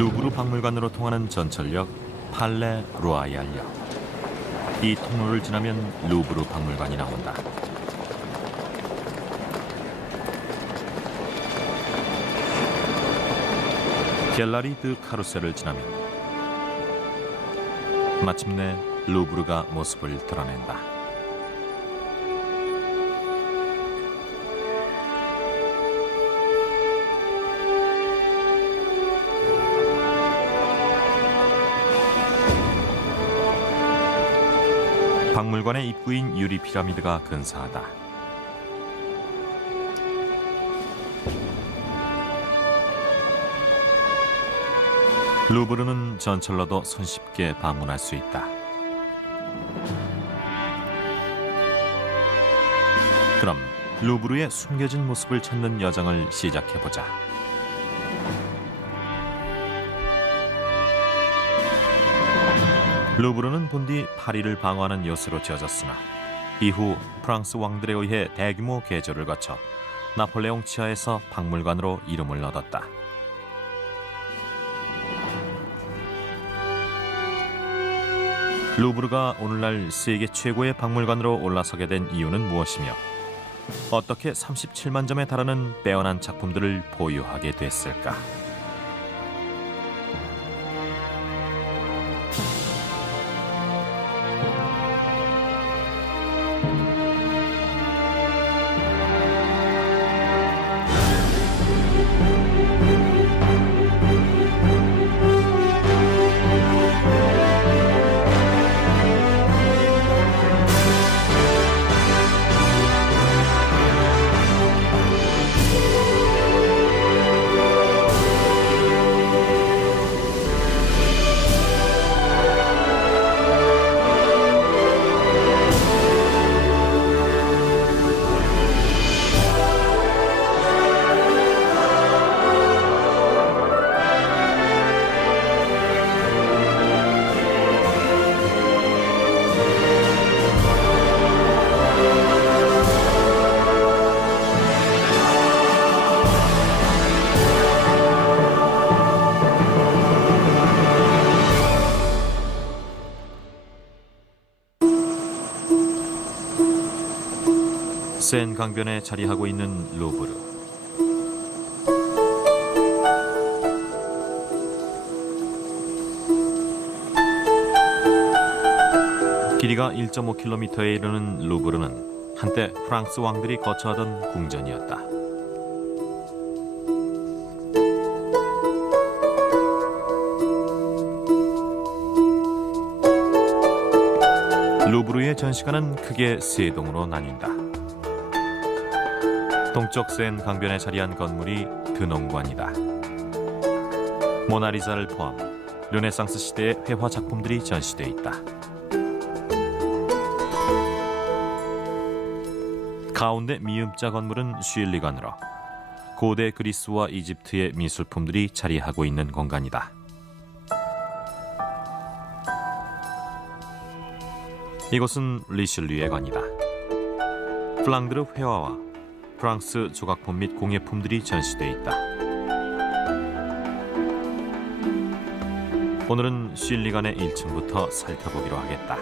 루브르 박물관으로 통하는 전철역 팔레 로아얄역. 이 통로를 지나면 루브르 박물관이 나온다. 갤러리 드 카루셀을 지나면 마침내 루브르가 모습을 드러낸다. 박물관의 입구인 유리 피라미드가 근사하다. 루브르는 전철로도 손쉽게 방문할 수 있다. 그럼 루브르의 숨겨진 모습을 찾는 여정을 시작해보자. 루브르는 본디 파리를 방어하는 요새로 지어졌으나 이후 프랑스 왕들에 의해 대규모 개조를 거쳐 나폴레옹 치하에서 박물관으로 이름을 얻었다. 루브르가 오늘날 세계 최고의 박물관으로 올라서게 된 이유는 무엇이며 어떻게 37만 점에 달하는 빼어난 작품들을 보유하게 됐을까? 센 강변에 자리하고 있는 루브르. 길이가 1.5km에 이르는 루브르는 한때 프랑스 왕들이 거처하던 궁전이었다. 루브르의 전시관은 크게 세 동으로 나뉜다. 동쪽 센 강변에 자리한 건물이 드농관이다. 모나리자를 포함 르네상스 시대의 회화 작품들이 전시돼 있다. 가운데 미음자 건물은 쉴리관으로 고대 그리스와 이집트의 미술품들이 자리하고 있는 공간이다. 이곳은 리슐리의 관이다. 플랑드르 회화와 프랑스 조각품 및 공예품들이 전시돼 있다. 오늘은 쉴리관의 1층부터 살펴보기로 하겠다.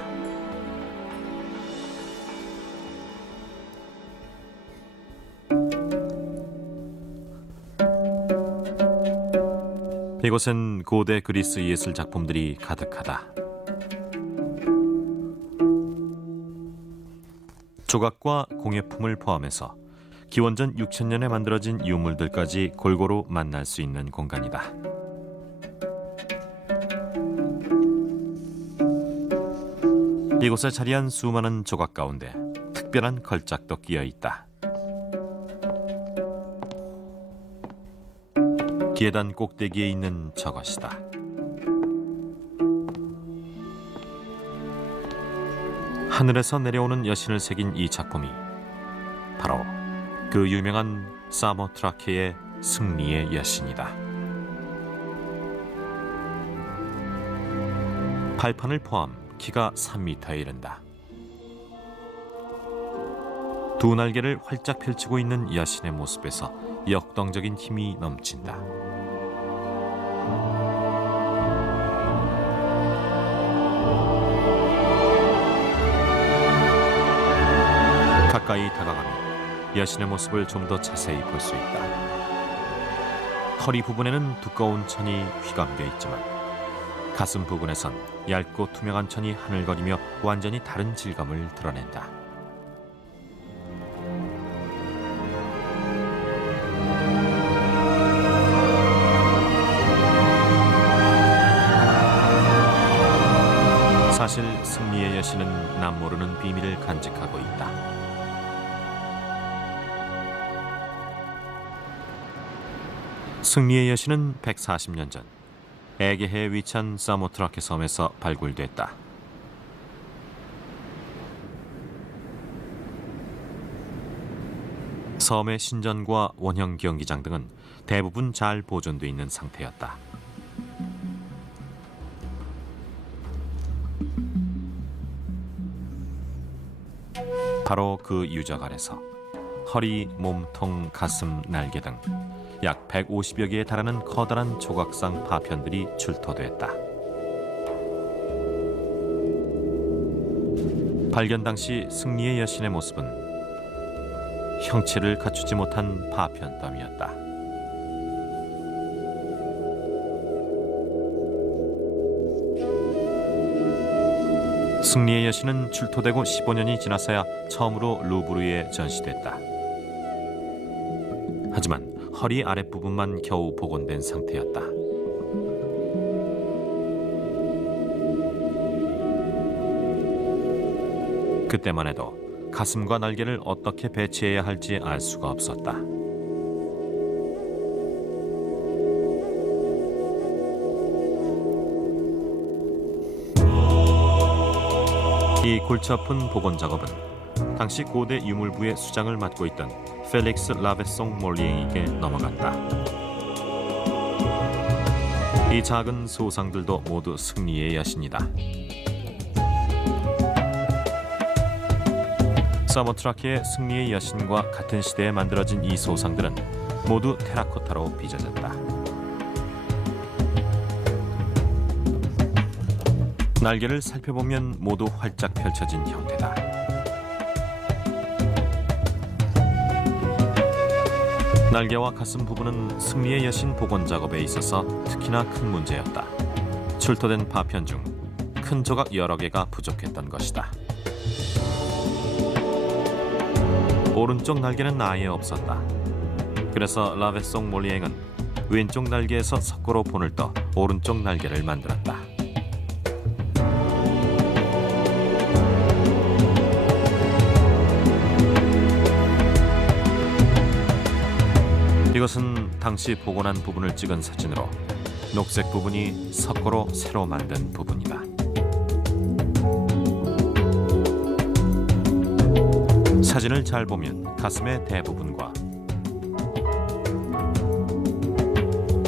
이곳엔 고대 그리스 예술 작품들이 가득하다. 조각과 공예품을 포함해서 기원전 6000년에 만들어진 유물들까지 골고루 만날 수 있는 공간이다. 이곳에 자리한 수많은 조각 가운데 특별한 걸작도 끼어 있다. 계단 꼭대기에 있는 저것이다. 하늘에서 내려오는 여신을 새긴 이 작품이 바로 그 유명한 사모트라케의 승리의 여신이다. 발판을 포함 키가 3m에 이른다. 두 날개를 활짝 펼치고 있는 여신의 모습에서 역동적인 힘이 넘친다. 가까이 다가가면 여신의 모습을 좀 더 자세히 볼 수 있다. 허리 부분에는 두꺼운 천이 휘감겨 있지만 가슴 부분에선 얇고 투명한 천이 하늘거리며 완전히 다른 질감을 드러낸다. 사실 승리의 여신은 남모르는 비밀을 간직하고 있다. 승리의 여신은 140년 전 에게해에 위치한 사모트라케 섬에서 발굴됐다. 섬의 신전과 원형 경기장 등은 대부분 잘 보존돼 있는 상태였다. 바로 그 유적 아래서 허리, 몸통, 가슴, 날개 등 약 150여 개에 달하는 커다란 조각상 파편들이 출토됐다. 발견 당시 승리의 여신의 모습은 형체를 갖추지 못한 파편 더미였다. 승리의 여신은 출토되고 15년이 지나서야 처음으로 루브르에 전시됐다. 하지만 허리 아랫부분만 겨우 복원된 상태였다. 그때만 해도 가슴과 날개를 어떻게 배치해야 할지 알 수가 없었다. 이 골치 아픈 복원 작업은 당시 고대 유물부의 수장을 맡고 있던 펠릭스 라베송 몰리에게 넘어갔다. 이 작은 소상들도 모두 승리의 여신이다. 사모트라케의 승리의 여신과 같은 시대에 만들어진 이 소상들은 모두 테라코타로 빚어졌다. 날개를 살펴보면 모두 활짝 펼쳐진 형태다. 날개와 가슴 부분은 승리의 여신 복원 작업에 있어서 특히나 큰 문제였다. 출토된 파편 중 큰 조각 여러 개가 부족했던 것이다. 오른쪽 날개는 아예 없었다. 그래서 라베송 몰리앵은 왼쪽 날개에서 석고로 본을 떠 오른쪽 날개를 만들었다. 이것은 당시 복원한 부분을 찍은 사진으로 녹색 부분이 석고로 새로 만든 부분이다. 사진을 잘 보면 가슴의 대부분과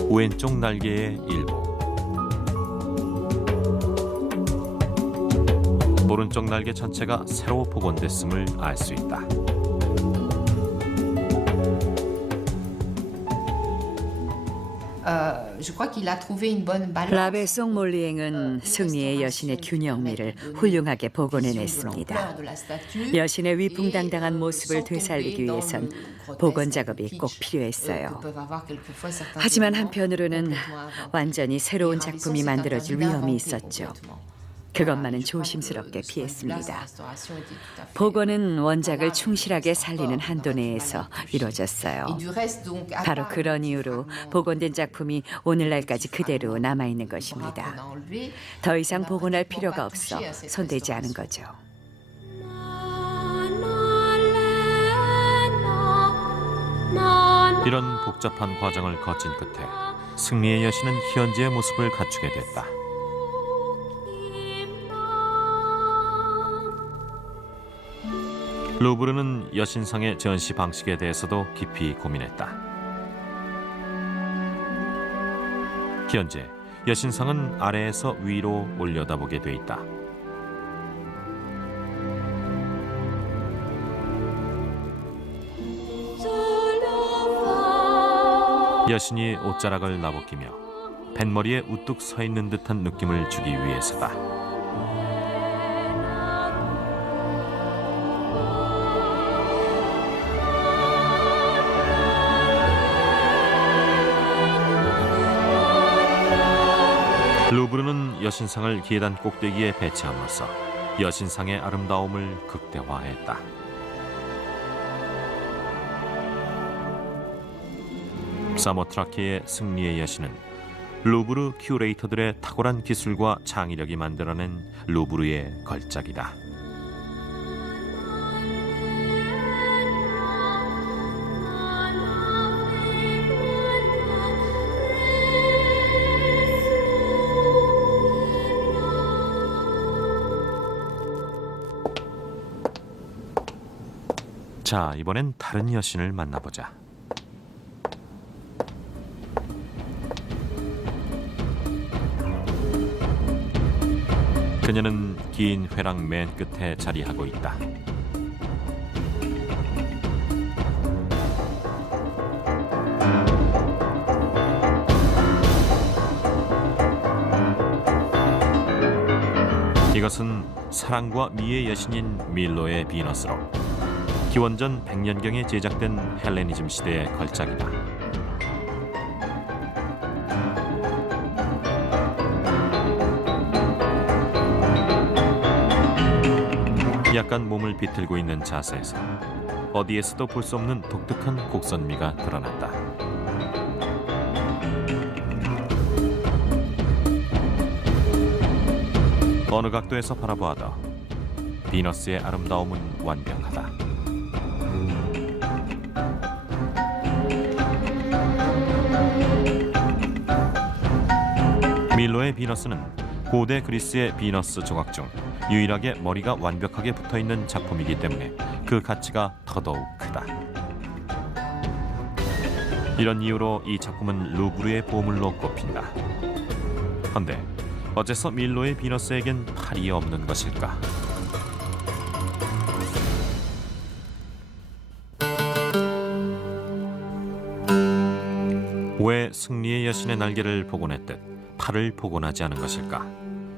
왼쪽 날개의 일부, 오른쪽 날개 전체가 새로 복원됐음을 알 수 있다. 라베송 몰리앵은 승리의 여신의 균형미를 훌륭하게 복원해냈습니다. 여신의 위풍당당한 모습을 되살리기 위해선 복원 작업이 꼭 필요했어요. 하지만 한편으로는 완전히 새로운 작품이 만들어질 위험이 있었죠. 그것만은 조심스럽게 피했습니다. 복원은 원작을 충실하게 살리는 한도 내에서 이루어졌어요. 바로 그런 이유로 복원된 작품이 오늘날까지 그대로 남아있는 것입니다. 더 이상 복원할 필요가 없어 손대지 않은 거죠. 이런 복잡한 과정을 거친 끝에 승리의 여신은 현재의 모습을 갖추게 됐다. 루브르는 여신상의 전시 방식에 대해서도 깊이 고민했다. 현재 여신상은 아래에서 위로 올려다보게 돼 있다. 여신이 옷자락을 나벗기며 뱃머리에 우뚝 서 있는 듯한 느낌을 주기 위해서다. 루브르는 여신상을 계단 꼭대기에 배치함으로써 여신상의 아름다움을 극대화했다. 사모트라케의 승리의 여신은 루브르 큐레이터들의 탁월한 기술과 창의력이 만들어낸 루브르의 걸작이다. 자, 이번엔 다른 여신을 만나보자. 그녀는 긴 회랑 맨 끝에 자리하고 있다. 이것은 사랑과 미의 여신인 밀로의 비너스로 기원전 100년경에 제작된 헬레니즘 시대의 걸작이다. 약간 몸을 비틀고 있는 자세에서 어디에서도 볼 수 없는 독특한 곡선미가 드러난다. 어느 각도에서 바라보아도 비너스의 아름다움은 완벽하다. 밀로의 비너스는 고대 그리스의 비너스 조각 중 유일하게 머리가 완벽하게 붙어있는 작품이기 때문에 그 가치가 더더욱 크다. 이런 이유로 이 작품은 루브르의 보물로 꼽힌다. 그런데 어째서 밀로의 비너스에겐 팔이 없는 것일까? 왜 승리의 여신의 날개를 복원했듯 팔을 복원하지 않은 것일까?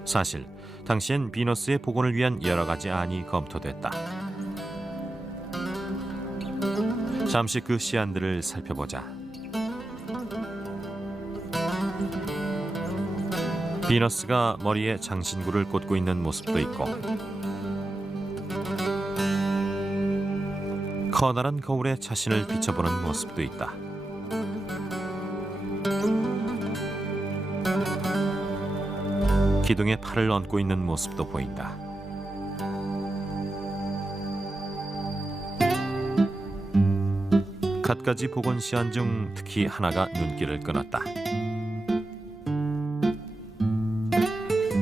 사실 당시엔 비너스의 복원을 위한 여러 가지 안이 검토됐다. 잠시 그 시안들을 살펴보자. 비너스가 머리에 장신구를 꽂고 있는 모습도 있고, 커다란 거울에 자신을 비춰보는 모습도 있다. 기둥에 팔을 얹고 있는 모습도 보인다. 갖가지 복원 시안 중 특히 하나가 눈길을 끊었다.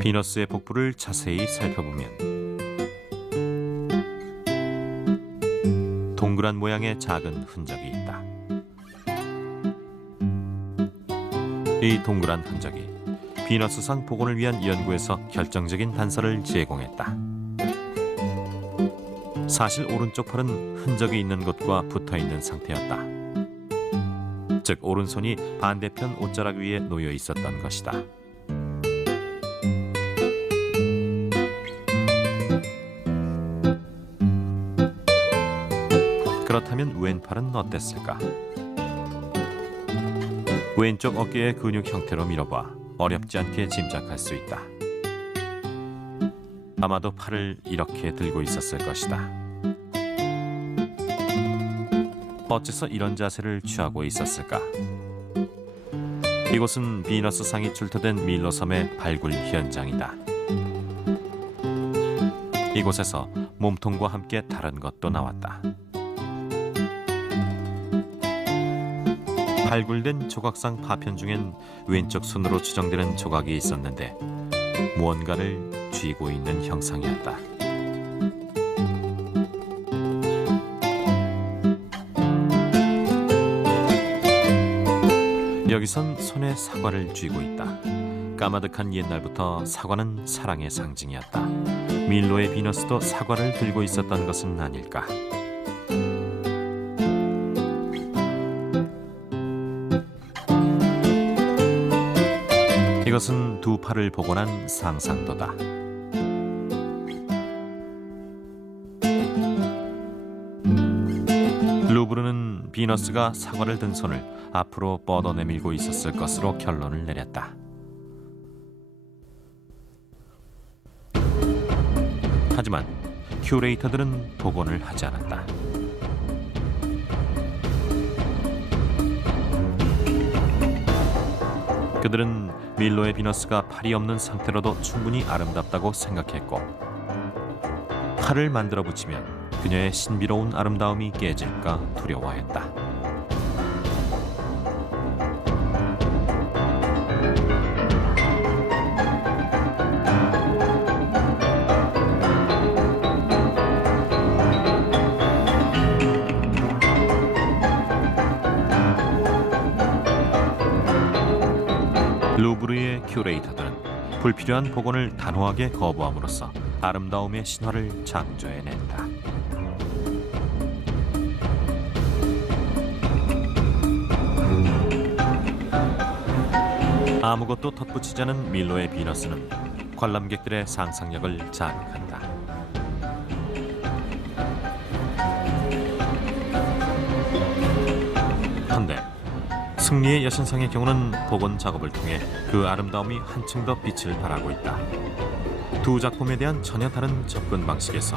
비너스의 복부를 자세히 살펴보면 동그란 모양의 작은 흔적이 있다. 이 동그란 흔적이 비너스상 복원을 위한 연구에서 결정적인 단서를 제공했다. 사실 오른쪽 팔은 흔적이 있는 곳과 붙어있는 상태였다. 즉 오른손이 반대편 옷자락 위에 놓여 있었던 것이다. 그렇다면 왼팔은 어땠을까? 왼쪽 어깨의 근육 형태로 밀어봐 어렵지 않게 짐작할 수 있다. 아마도 팔을 이렇게 들고 있었을 것이다. 어째서 이런 자세를 취하고 있었을까? 이곳은 비너스상이 출토된 밀로섬의 발굴 현장이다. 이곳에서 몸통과 함께 다른 것도 나왔다. 발굴된 조각상 파편 중엔 왼쪽 손으로 추정되는 조각이 있었는데 무언가를 쥐고 있는 형상이었다. 여기선 손에 사과를 쥐고 있다. 까마득한 옛날부터 사과는 사랑의 상징이었다. 밀로의 비너스도 사과를 들고 있었던 것은 아닐까? 이것은 두 팔을 복원한 상상도다. 루브르는 비너스가 사과를 든 손을 앞으로 뻗어내밀고 있었을 것으로 결론을 내렸다. 하지만 큐레이터들은 복원을 하지 않았다. 그들은 밀로의 비너스가 팔이 없는 상태로도 충분히 아름답다고 생각했고, 팔을 만들어 붙이면 그녀의 신비로운 아름다움이 깨질까 두려워했다. 루브르의 큐레이터들은 불필요한 복원을 단호하게 거부함으로써 아름다움의 신화를 창조해냈다. 아무것도 덧붙이지 않은 밀로의 비너스는 관람객들의 상상력을 자극한다. 한데 승리의 여신상의 경우는 복원 작업을 통해 그 아름다움이 한층 더 빛을 발하고 있다. 두 작품에 대한 전혀 다른 접근 방식에서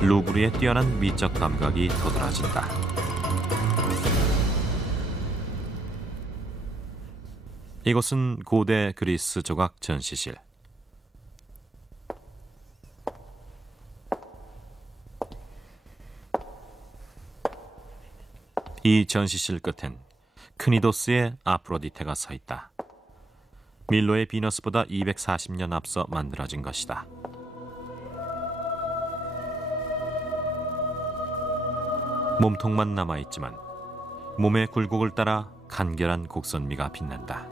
루브르의 뛰어난 미적 감각이 도드라진다. 이곳은 고대 그리스 조각 전시실. 이 전시실 끝엔 크니도스의 아프로디테가 서 있다. 밀로의 비너스보다 240년 앞서 만들어진 것이다. 몸통만 남아있지만 몸의 굴곡을 따라 간결한 곡선미가 빛난다.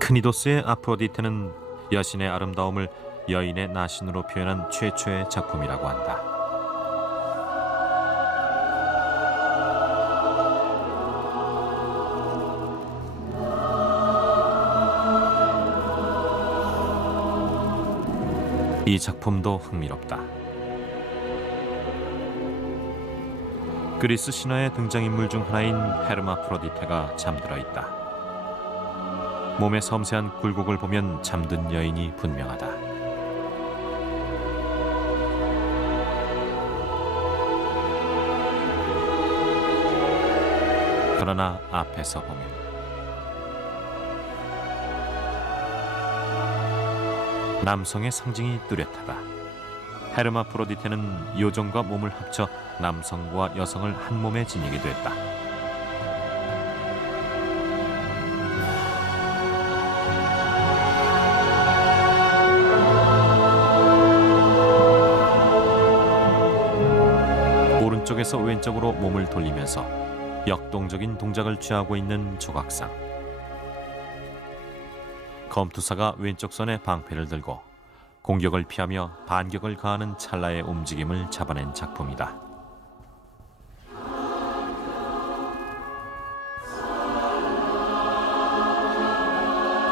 크니도스의 아프로디테는 여신의 아름다움을 여인의 나신으로 표현한 최초의 작품이라고 한다. 이 작품도 흥미롭다. 그리스 신화의 등장인물 중 하나인 헤르마프로디테가 잠들어 있다. 몸의 섬세한 굴곡을 보면 잠든 여인이 분명하다. 그러나 앞에서 보면 남성의 상징이 뚜렷하다. 헤르마프로디테는 요정과 몸을 합쳐 남성과 여성을 한 몸에 지니게 됐다. 오른쪽에서 왼쪽으로 몸을 돌리면서 역동적인 동작을 취하고 있는 조각상. 검투사가 왼쪽 손에 방패를 들고 공격을 피하며 반격을 가하는 찰나의 움직임을 잡아낸 작품이다.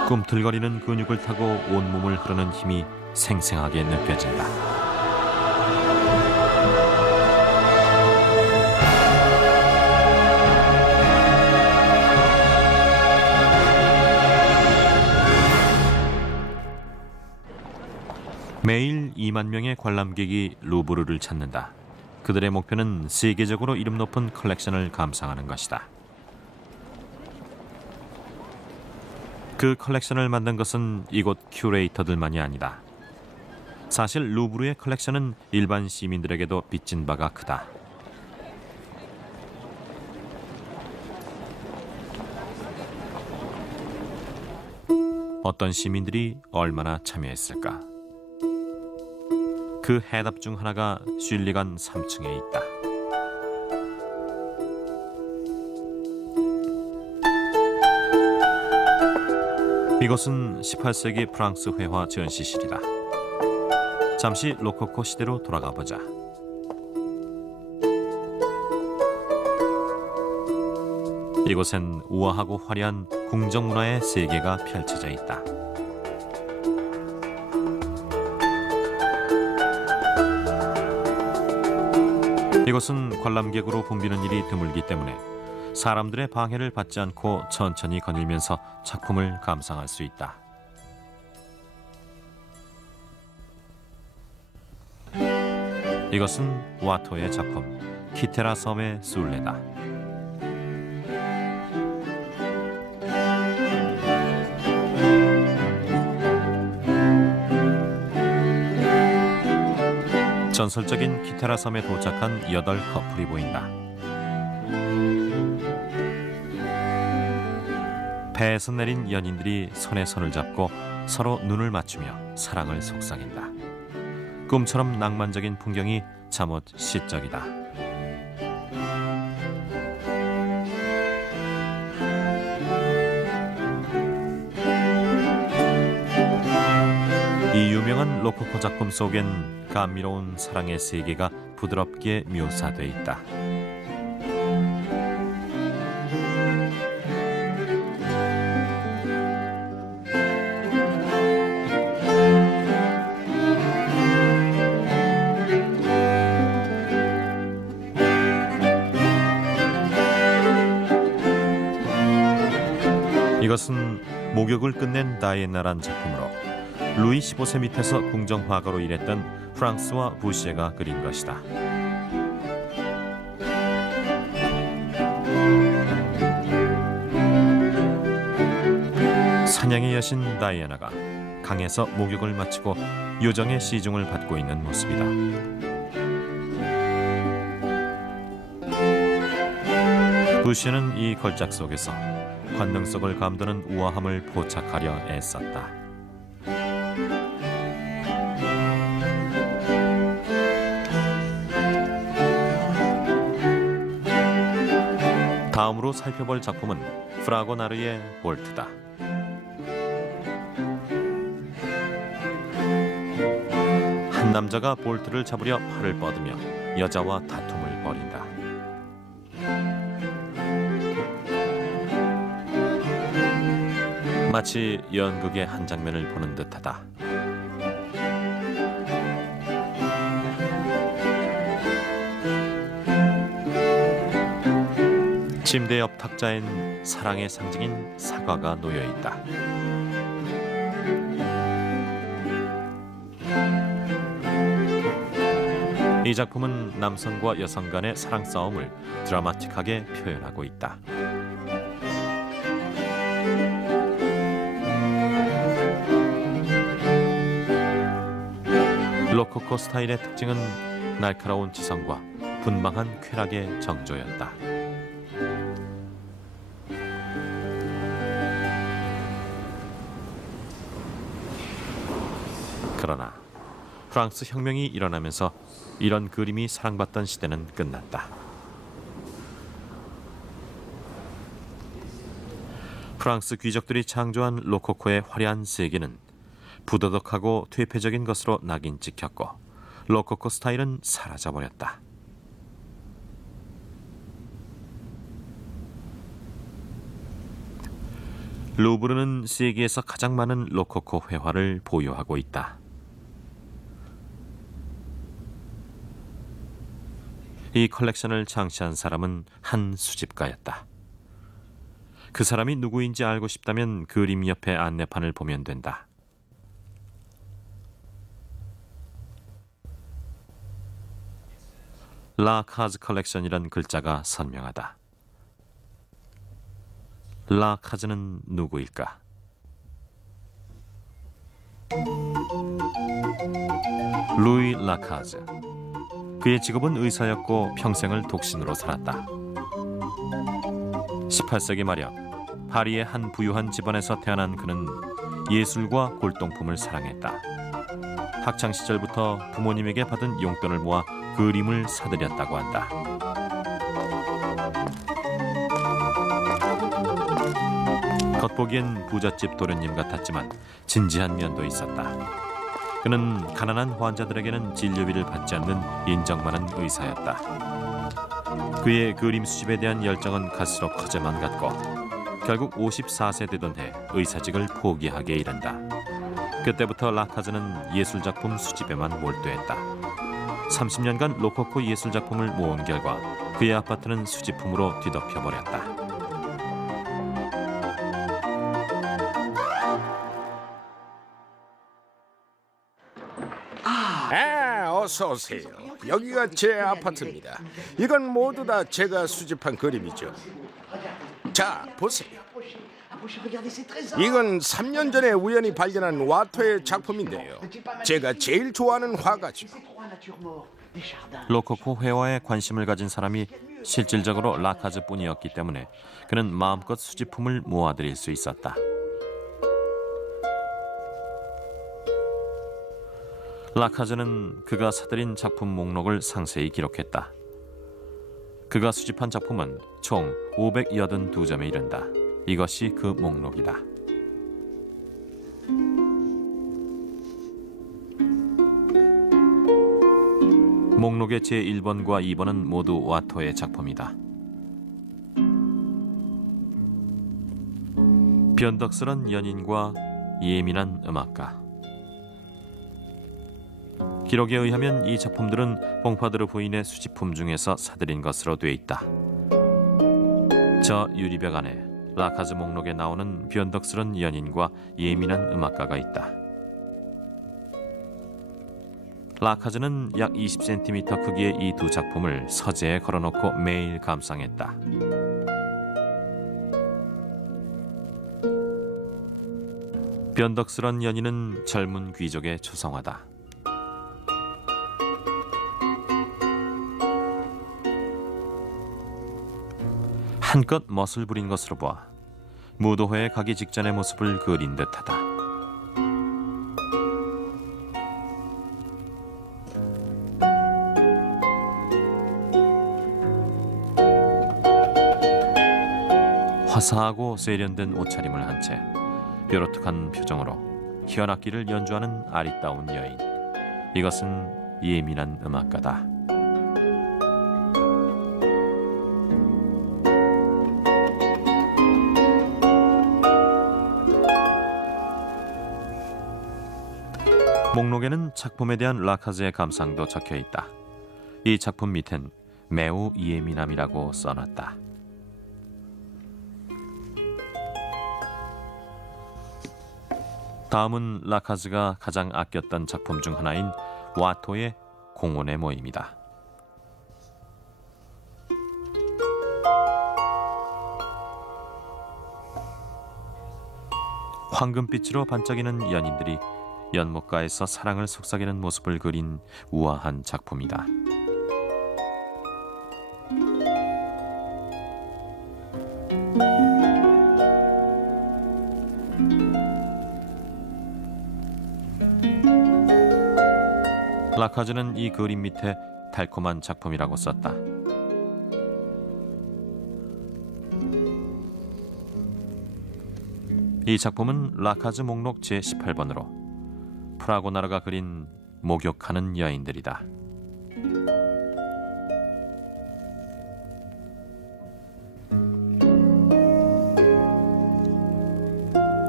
꿈틀거리는 근육을 타고 온몸을 흐르는 힘이 생생하게 느껴진다. 매일 2만 명의 관람객이 루브르를 찾는다. 그들의 목표는 세계적으로 이름 높은 컬렉션을 감상하는 것이다. 그 컬렉션을 만든 것은 이곳 큐레이터들만이 아니다. 사실 루브르의 컬렉션은 일반 시민들에게도 빚진 바가 크다. 어떤 시민들이 얼마나 참여했을까? 그 해답 중 하나가 슐리간 3층에 있다. 이곳은 18세기 프랑스 회화 전시실이다. 잠시 로코코 시대로 돌아가 보자. 이곳엔 우아하고 화려한 궁정 문화의 세계가 펼쳐져 있다. 이곳은 관람객으로 붐비는 일이 드물기 때문에 사람들의 방해를 받지 않고 천천히 거닐면서 작품을 감상할 수 있다. 이것은 와토의 작품 키테라 섬의 순례다. 전설적인 키테라 섬에 도착한 8커플이 보인다. 배에서 내린 연인들이 손에 손을 잡고 서로 눈을 맞추며 사랑을 속삭인다. 꿈처럼 낭만적인 풍경이 잠옷 시적이다. 이 유명한 로코코 작품 속엔 감미로운 사랑의 세계가 부드럽게 묘사돼 있다. 이것은 목욕을 끝낸 다이애나란 작품으로 루이 15세 밑에서 궁정화가로 일했던 프랑스와 부시에가 그린 것이다. 사냥의 여신 다이애나가 강에서 목욕을 마치고 요정의 시중을 받고 있는 모습이다. 부시는 이 걸작 속에서 관능 속을 감도는 우아함을 포착하려 애썼다. 다음으로 살펴볼 작품은 프라고나르의 볼트다. 한 남자가 볼트를 잡으려 팔을 뻗으며 여자와 다툼을 벌인다. 마치 연극의 한 장면을 보는 듯하다. 침대 옆 탁자엔 사랑의 상징인 사과가 놓여 있다. 이 작품은 남성과 여성 간의 사랑 싸움을 드라마틱하게 표현하고 있다. 로코코 스타일의 특징은 날카로운 지성과 분방한 쾌락의 정조였다. 그러나 프랑스 혁명이 일어나면서 이런 그림이 사랑받던 시대는 끝났다. 프랑스 귀족들이 창조한 로코코의 화려한 세계는 부도덕하고 퇴폐적인 것으로 낙인 찍혔고 로코코 스타일은 사라져버렸다. 루브르는 세계에서 가장 많은 로코코 회화를 보유하고 있다. 이 컬렉션을 창시한 사람은 한 수집가였다. 그 사람이 누구인지 알고 싶다면 그림 옆에 안내판을 보면 된다. 라 카즈 컬렉션이란 글자가 선명하다. 라 카즈는 누구일까? 루이 라카즈. 그의 직업은 의사였고 평생을 독신으로 살았다. 18세기 말약 파리의 한 부유한 집안에서 태어난 그는 예술과 골동품을 사랑했다. 학창 시절부터 부모님에게 받은 용돈을 모아 그림을 사들였다고 한다. 겉보기엔 부잣집 도련님 같았지만 진지한 면도 있었다. 그는 가난한 환자들에게는 진료비를 받지 않는 인정 많은 의사였다. 그의 그림 수집에 대한 열정은 갈수록 커져만 갔고 결국 54세 되던 해 의사직을 포기하게 이른다. 그때부터 라카즈는 예술작품 수집에만 몰두했다. 30년간 로코코 예술작품을 모은 결과 그의 아파트는 수집품으로 뒤덮여버렸다. 어서 오세요. 여기가 제 아파트입니다. 이건 모두 다 제가 수집한 그림이죠. 자, 보세요. 이건 3년 전에 우연히 발견한 와토의 작품인데요. 제가 제일 좋아하는 화가죠. 로코코 회화에 관심을 가진 사람이 실질적으로 라카즈뿐이었기 때문에 그는 마음껏 수집품을 모아들일 수 있었다. 라카즈는 그가 사들인 작품 목록을 상세히 기록했다. 그가 수집한 작품은 총 582점에 이른다. 이것이 그 목록이다. 목록의 제1번과 2번은 모두 와토의 작품이다. 변덕스런 연인과 예민한 음악가. 기록에 의하면 이 작품들은 봉파드르 부인의 수집품 중에서 사들인 것으로 돼 있다. 저 유리벽 안에 라카즈 목록에 나오는 변덕스런 연인과 예민한 음악가가 있다. 라카즈는 약 20cm 크기의 이 두 작품을 서재에 걸어놓고 매일 감상했다. 변덕스런 연인은 젊은 귀족의 초상화다. 한껏 멋을 부린 것으로 보아 무도회에 가기 직전의 모습을 그린 듯하다. 화사하고 세련된 옷차림을 한 채 뾰루툭한 표정으로 현악기를 연주하는 아리따운 여인. 이것은 예민한 음악가다. 목록에는 작품에 대한 라카즈의 감상도 적혀 있다. 이 작품 밑엔 매우 예민함이라고 써놨다. 다음은 라카즈가 가장 아꼈던 작품 중 하나인 와토의 공원의 모임이다. 황금빛으로 반짝이는 연인들이 연못가에서 사랑을 속삭이는 모습을 그린 우아한 작품이다. 라카즈는 이 그림 밑에 달콤한 작품이라고 썼다. 이 작품은 라카즈 목록 제18번으로 프라고나르가 그린 목욕하는 여인들이다.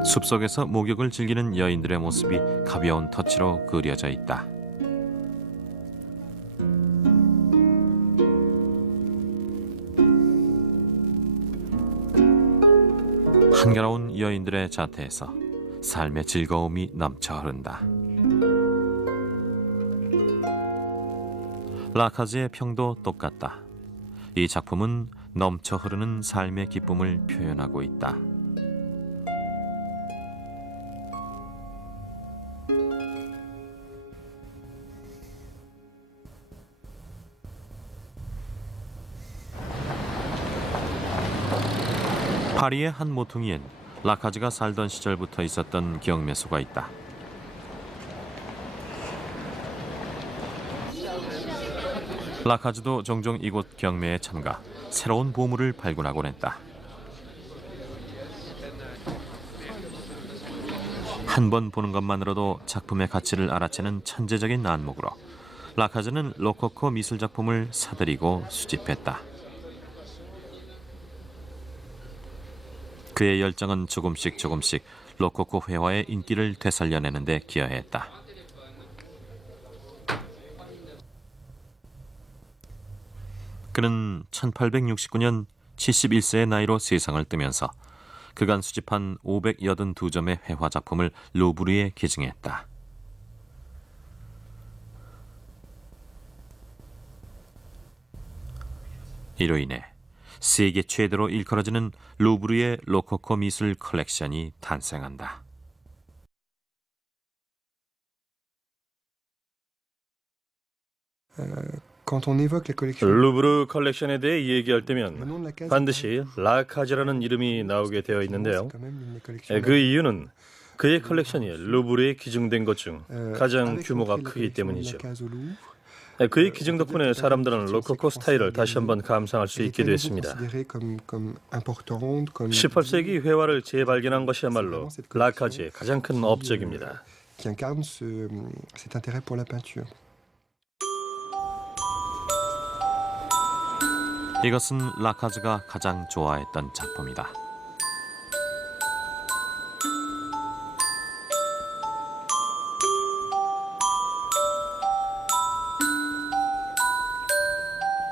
숲속에서 목욕을 즐기는 여인들의 모습이 가벼운 터치로 그려져 있다. 한가로운 여인들의 자태에서 삶의 즐거움이 넘쳐 흐른다. 라카즈의 평도 똑같다. 이 작품은 넘쳐 흐르는 삶의 기쁨을 표현하고 있다. 파리의 한 모퉁이엔 라카즈가 살던 시절부터 있었던 경매소가 있다. 라카즈도 종종 이곳 경매에 참가, 새로운 보물을 발굴하곤 했다. 한 번 보는 것만으로도 작품의 가치를 알아채는 천재적인 안목으로 라카즈는 로코코 미술 작품을 사들이고 수집했다. 그의 열정은 조금씩 로코코 회화의 인기를 되살려내는 데 기여했다. 그는 1869년 71세의 나이로 세상을 뜨면서 그간 수집한 582점의 회화 작품을 루브르에 기증했다. 이로 인해 세계 최대로 일컬어지는 루브르의 로코코 미술 컬렉션이 탄생한다. 루브르 컬렉션에 대해 얘기할 때면 반드시 라카즈라는 이름이 나오게 되어 있는데요. 그 이유는 그의 컬렉션이 루브르에 기증된 것 중 가장 규모가 크기 때문이죠. 그의 기증 덕분에 사람들은 로코코 스타일을 다시 한번 감상할 수 있게 됐습니다. 18세기 회화를 재발견한 것이야말로 라카즈의 가장 큰 업적입니다. 이것은 라카즈가 가장 좋아했던 작품이다.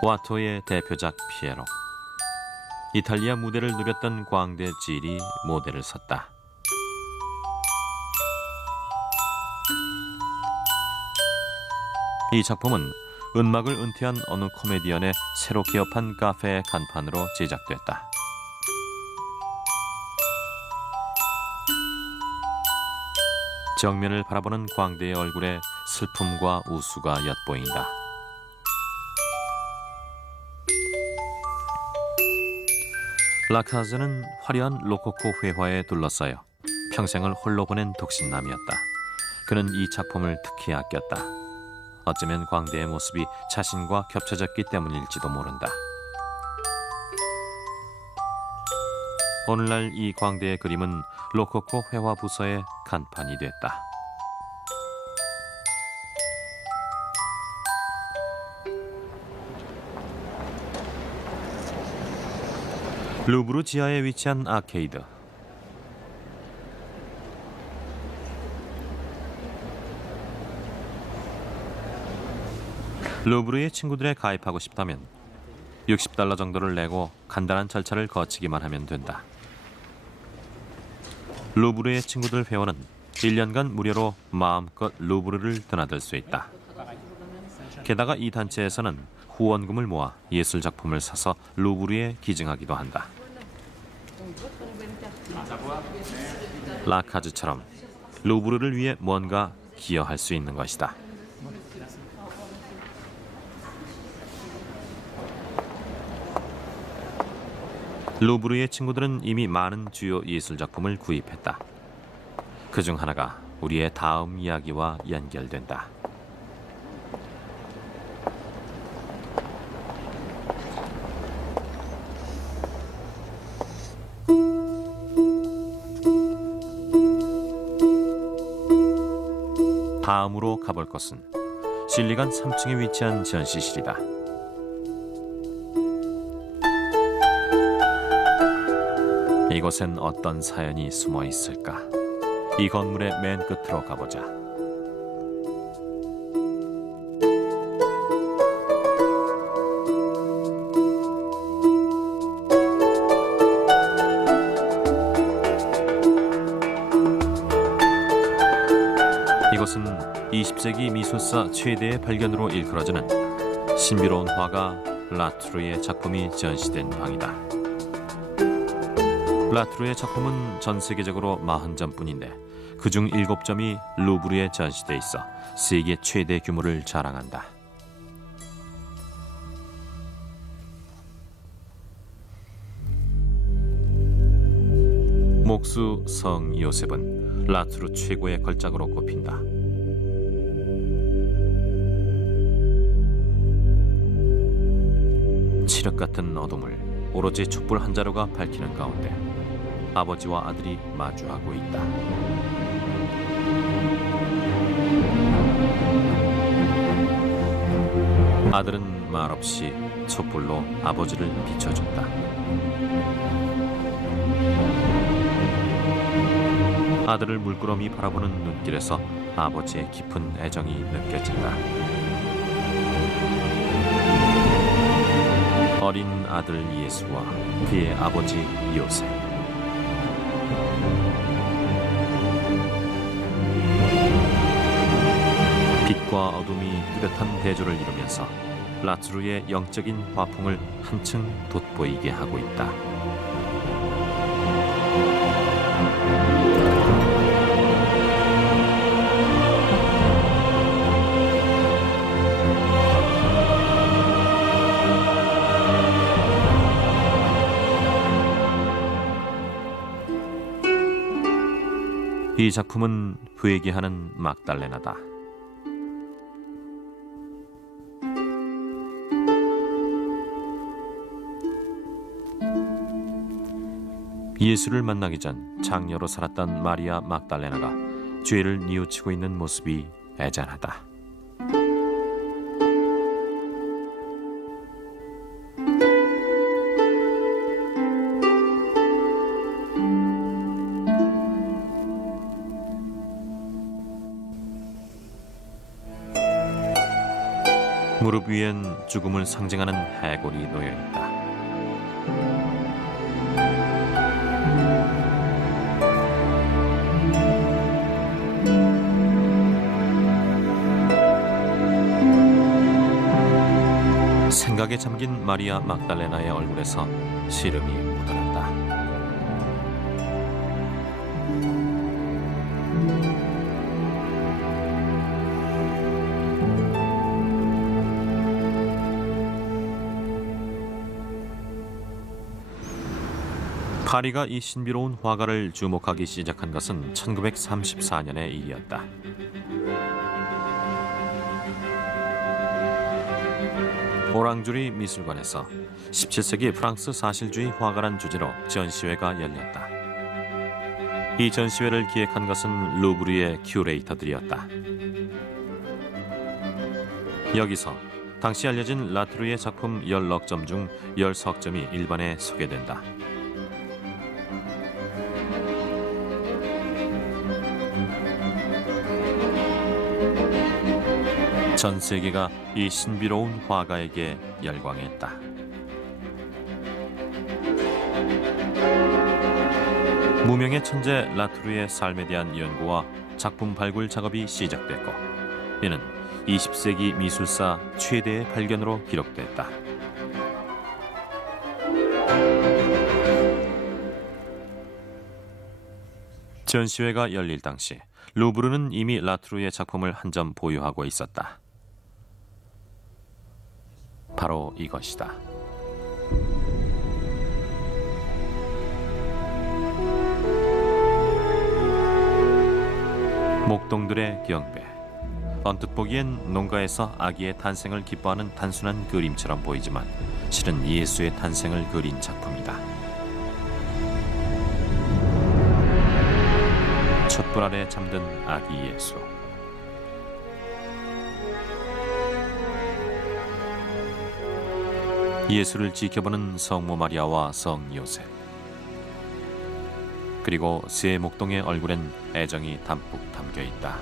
와토의 대표작 피에로. 이탈리아 무대를 누볐던 광대 질이 모델을 섰다. 이 작품은 은막을 은퇴한 어느 코미디언의 새로 개업한 카페의 간판으로 제작됐다. 정면을 바라보는 광대의 얼굴에 슬픔과 우수가 엿보인다. 라카즈는 화려한 로코코 회화에 둘러싸여 평생을 홀로 보낸 독신남이었다. 그는 이 작품을 특히 아꼈다. 어쩌면 광대의 모습이 자신과 겹쳐졌기 때문일지도 모른다. 오늘날 이 광대의 그림은 로코코 회화 부서의 간판이 됐다. 루브르 지하에 위치한 아케이드. 루브르의 친구들에 가입하고 싶다면 $60 정도를 내고 간단한 절차를 거치기만 하면 된다. 루브르의 친구들 회원은 1년간 무료로 마음껏 루브르를 드나들 수 있다. 게다가 이 단체에서는 후원금을 모아 예술 작품을 사서 루브르에 기증하기도 한다. 라카즈처럼 루브르를 위해 뭔가 기여할 수 있는 것이다. 루브르의 친구들은 이미 많은 주요 예술 작품을 구입했다. 그중 하나가 우리의 다음 이야기와 연결된다. 다음으로 가볼 곳은 실리간 3층에 위치한 전시실이다. 이곳엔 어떤 사연이 숨어 있을까? 이 건물의 맨 끝으로 가보자. 이곳은 20세기 미술사 최대의 발견으로 일컬어지는 신비로운 화가 라투르의 작품이 전시된 방이다. 라투르의 작품은 전 세계적으로 40점뿐인데 그중 7점이 루브르에 전시돼 있어 세계 최대 규모를 자랑한다. 목수 성 요셉은 라투르 최고의 걸작으로 꼽힌다. 칠흑 같은 어둠을 오로지 촛불 한 자루가 밝히는 가운데 아버지와 아들이 마주하고 있다. 아들은 말없이 촛불로 아버지를 비춰준다. 아들을 물끄러미 바라보는 눈길에서 아버지의 깊은 애정이 느껴진다. 어린 아들 예수와 그의 아버지 요셉. 빛과 어둠이 뚜렷한 대조를 이루면서 라투르의 영적인 화풍을 한층 돋보이게 하고 있다. 이 작품은 회개하는 막달레나다. 예수를 만나기 전 장녀로 살았던 마리아 막달레나가 죄를 뉘우치고 있는 모습이 애잔하다. 무릎 위엔 죽음을 상징하는 해골이 놓여 있다. 생각에 잠긴 마리아 막달레나의 얼굴에서 시름이 묻어난다. 파리가 이 신비로운 화가를 주목하기 시작한 것은 1934년의 일이었다. 오랑주리 미술관에서 17세기 프랑스 사실주의 화가란 주제로 전시회가 열렸다. 이 전시회를 기획한 것은 루브르의 큐레이터들이었다. 여기서 당시 알려진 라투르의 작품 10넉점 중 10석점이 일반에 소개된다. 전 세계가 이 신비로운 화가에게 열광했다. 무명의 천재 라투르의 삶에 대한 연구와 작품 발굴 작업이 시작됐고, 이는 20세기 미술사 최대의 발견으로 기록됐다. 전시회가 열릴 당시 루브르는 이미 라투르의 작품을 한 점 보유하고 있었다. 바로 이것이다. 목동들의 경배. 언뜻 보기엔 농가에서 아기의 탄생을 기뻐하는 단순한 그림처럼 보이지만 실은 예수의 탄생을 그린 작품이다. 촛불 아래 잠든 아기 예수. 예수를 지켜보는 성모 마리아와 성 요셉, 그리고 세 목동의 얼굴엔 애정이 담뿍 담겨 있다.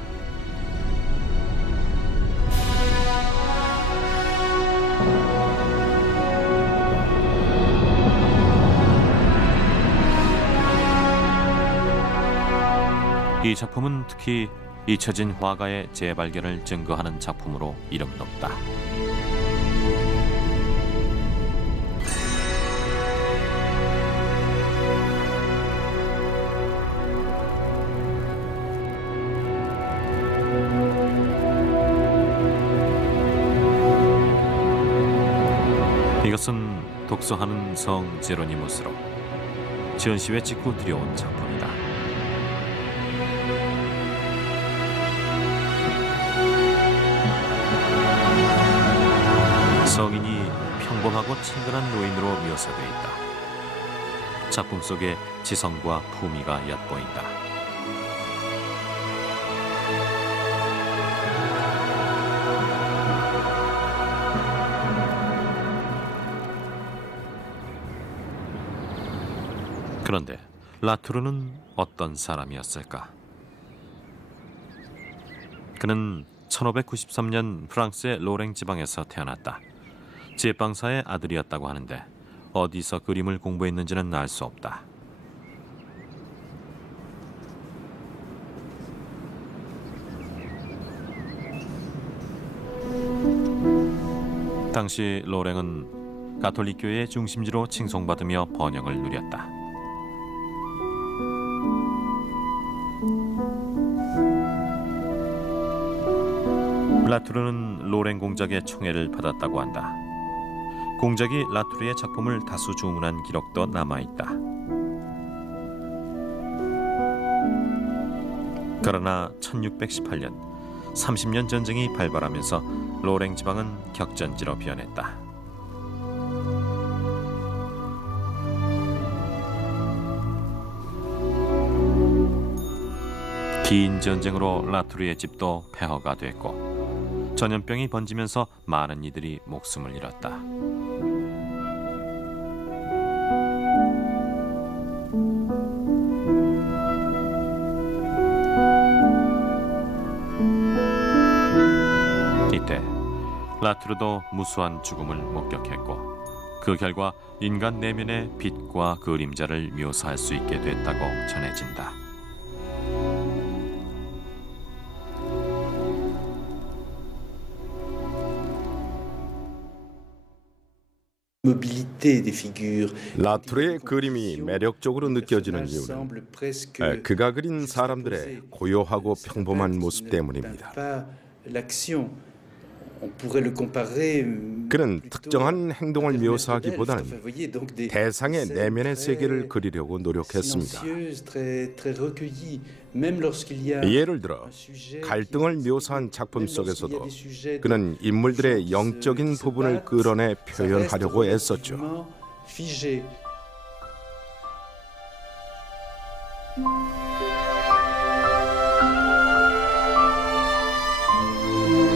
이 작품은 특히 잊혀진 화가의 재발견을 증거하는 작품으로 이름 높다. 이것은 독서하는 성 제로니무스로 전시회 직후 들여온 작품이다. 성인이 평범하고 친근한 노인으로 묘사되어 있다. 작품 속에 지성과 품위가 엿보인다. 그런데 라투르는 어떤 사람이었을까? 그는 1593년 프랑스의 로랭 지방에서 태어났다. 제빵사의 아들이었다고 하는데 어디서 그림을 공부했는지는 알 수 없다. 당시 로랭은 가톨릭교회의 중심지로 칭송받으며 번영을 누렸다. 라투르는 로랭 공작의 총애를 받았다고 한다. 공작이 라투르의 작품을 다수 주문한 기록도 남아있다. 그러나 1618년 30년 전쟁이 발발하면서 로랭 지방은 격전지로 변했다. 긴 전쟁으로 라투르의 집도 폐허가 됐고 전염병이 번지면서 많은 이들이 목숨을 잃었다. 이때 라투르도 무수한 죽음을 목격했고 그 결과 인간 내면의 빛과 그림자를 묘사할 수 있게 됐다고 전해진다. 라투르의 그림이 매력적으로 느껴지는 이유는 그가 그린 사람들의 고요하고 평범한 모습 때문입니다. 그는 특정한 행동을 묘사하기보다는 대상의 내면의 세계를 그리려고 노력했습니다. 예를 들어 갈등을 묘사한 작품 속에서도 그는 인물들의 영적인 부분을 끌어내 표현하려고 애썼죠.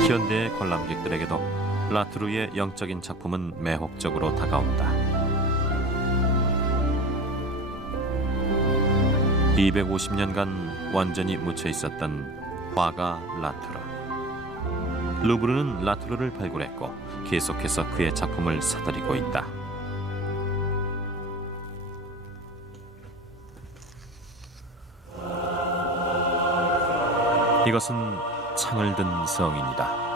현대의 관람객들에게도 라투르의 영적인 작품은 매혹적으로 다가온다. 250년간 완전히 묻혀 있었던 화가 라투르. 루브르는 라투르를 발굴했고 계속해서 그의 작품을 사들이고 있다. 이것은 창을 든 성인이다.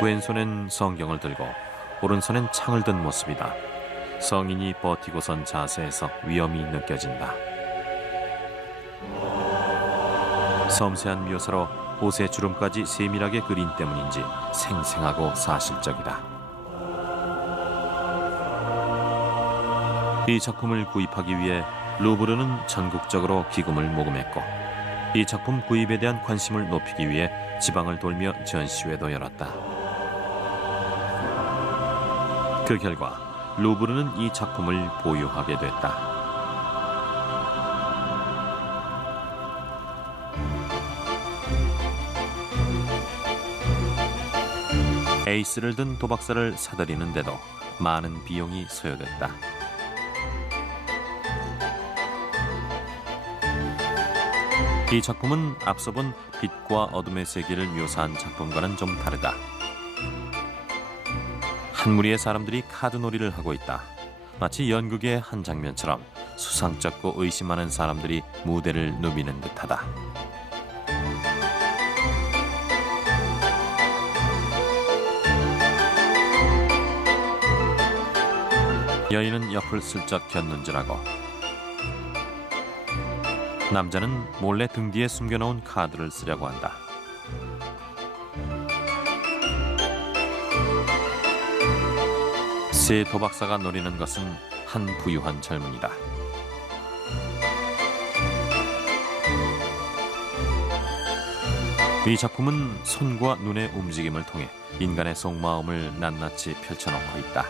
왼손엔 성경을 들고 오른손엔 창을 든 모습이다. 성인이 버티고 선 자세에서 위험이 느껴진다. 섬세한 묘사로 옷의 주름까지 세밀하게 그린 때문인지 생생하고 사실적이다. 이 작품을 구입하기 위해 루브르는 전국적으로 기금을 모금했고 이 작품 구입에 대한 관심을 높이기 위해 지방을 돌며 전시회도 열었다. 그 결과 루브르는 이 작품을 보유하게 됐다. 에이스를 든 도박사를 사들이는데도 많은 비용이 소요됐다. 이 작품은 앞서 본 빛과 어둠의 세계를 묘사한 작품과는 좀 다르다. 한 무리의 사람들이 카드놀이를 하고 있다. 마치 연극의 한 장면처럼 수상쩍고 의심하는 사람들이 무대를 누비는 듯하다. 여인은 옆을 슬쩍 겼는지라고 남자는 몰래 등 뒤에 숨겨놓은 카드를 쓰려고 한다. 새 도박사가 노리는 것은 한 부유한 젊은이다. 이 작품은 손과 눈의 움직임을 통해 인간의 속마음을 낱낱이 펼쳐놓고 있다.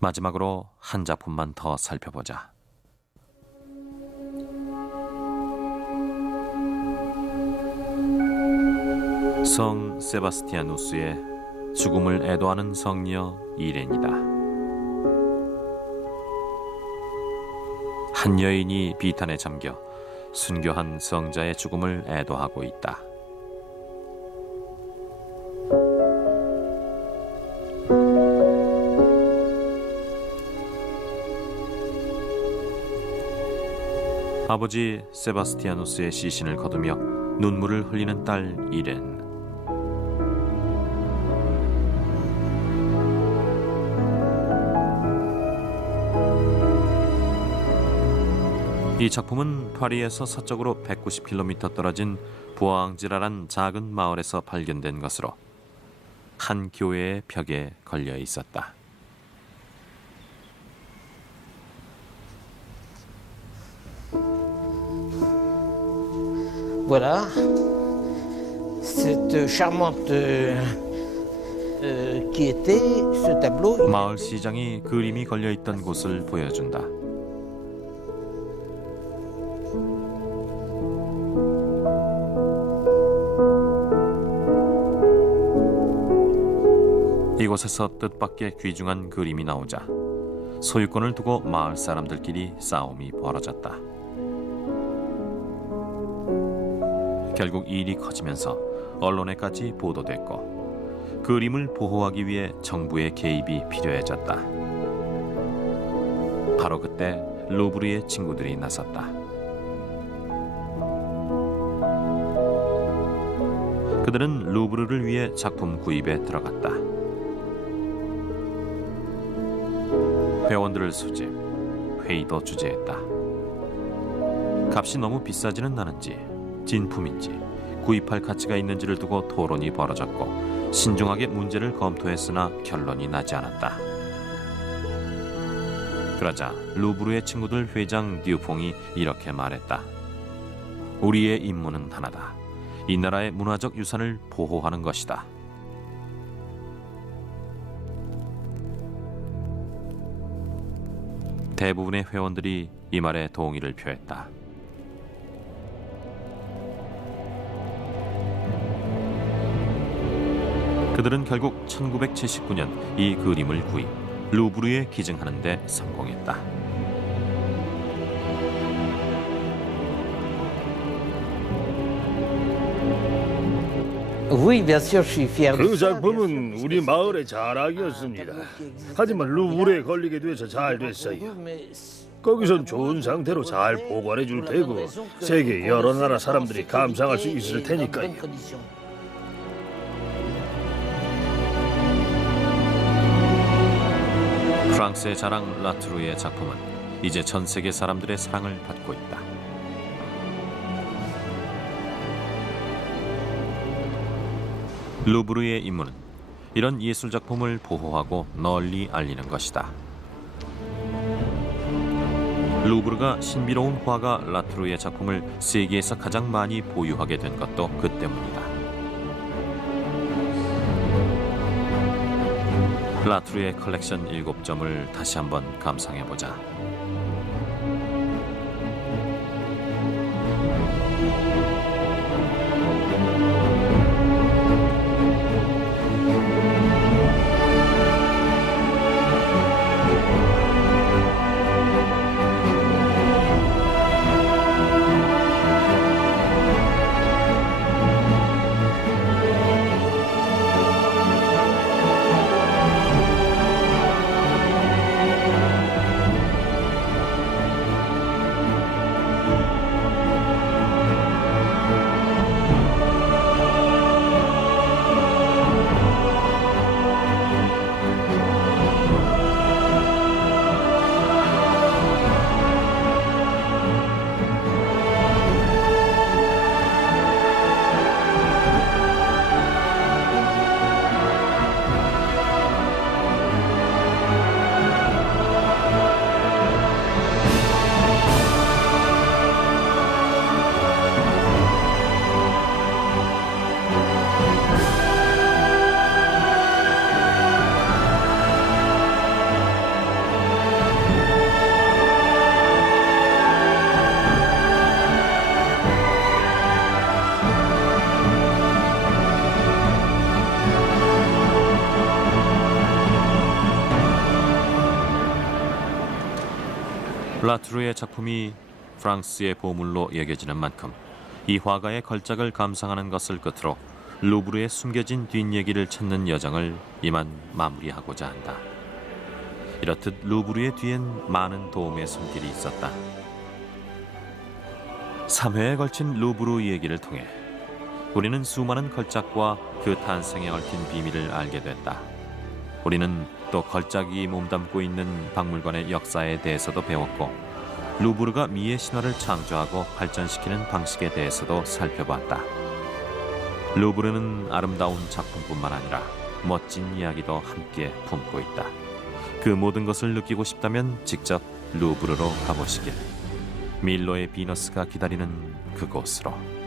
마지막으로 한 작품만 더 살펴보자. 성 세바스티아누스의 죽음을 애도하는 성녀 이렌이다. 한 여인이 비탄에 잠겨 순교한 성자의 죽음을 애도하고 있다. 아버지 세바스티아누스의 시신을 거두며 눈물을 흘리는 딸 이렌. 이 작품은 파리에서 서쪽으로 190km 떨어진 부앙지라란 작은 마을에서 발견된 것으로 한 교회의 벽에 걸려 있었다. Voilà, cette charmante qui était ce tableau. 마을 시장이 그림이 걸려 있던 곳을 보여준다. 이곳에서 뜻밖의 귀중한 그림이 나오자 소유권을 두고 마을 사람들끼리 싸움이 벌어졌다. 결국 일이 커지면서 언론에까지 보도됐고 그림을 보호하기 위해 정부의 개입이 필요해졌다. 바로 그때 루브르의 친구들이 나섰다. 그들은 루브르를 위해 작품 구입에 들어갔다. 회원들을 소집, 회의도 주재했다. 값이 너무 비싸지는 않은지, 진품인지, 구입할 가치가 있는지를 두고 토론이 벌어졌고 신중하게 문제를 검토했으나 결론이 나지 않았다. 그러자 루브르의 친구들 회장 듀퐁이 이렇게 말했다. 우리의 임무는 하나다. 이 나라의 문화적 유산을 보호하는 것이다. 대부분의 회원들이 이 말에 동의를 표했다. 그들은 결국 1979년 이 그림을 구입, 루브르에 기증하는 데 성공했다. Oui, bien sûr, je suis fier de 그 ça. 작품은 우리 마을의 자랑이었습니다. 하지만 루브르에 걸리게 돼서 잘 됐어요. 거기선 좋은 상태로 잘 보관해 줄 테고 세계 여러 나라 사람들이 감상할 수 있을 테니까요. 프랑스의 자랑 라트루의 작품은 이제 전 세계 사람들의 사랑을 받고 있다. 루브르의 임무는 이런 예술 작품을 보호하고 널리 알리는 것이다. 루브르가 신비로운 화가 라트루의 작품을 세계에서 가장 많이 보유하게 된 것도 그 때문이다. 라트루의 컬렉션 7점을 다시 한번 감상해보자. 라트루의 작품이 프랑스의 보물로 여겨지는 만큼 이 화가의 걸작을 감상하는 것을 끝으로 루브르에 숨겨진 뒷얘기를 찾는 여정을 이만 마무리하고자 한다. 이렇듯 루브르의 뒤엔 많은 도움의 손길이 있었다. 3회에 걸친 루브르 이야기를 통해 우리는 수많은 걸작과 그 탄생에 얽힌 비밀을 알게 됐다. 우리는 또 걸작이 몸담고 있는 박물관의 역사에 대해서도 배웠고 루브르가 미의 신화를 창조하고 발전시키는 방식에 대해서도 살펴봤다. 루브르는 아름다운 작품뿐만 아니라 멋진 이야기도 함께 품고 있다. 그 모든 것을 느끼고 싶다면 직접 루브르로 가보시길. 밀로의 비너스가 기다리는 그곳으로.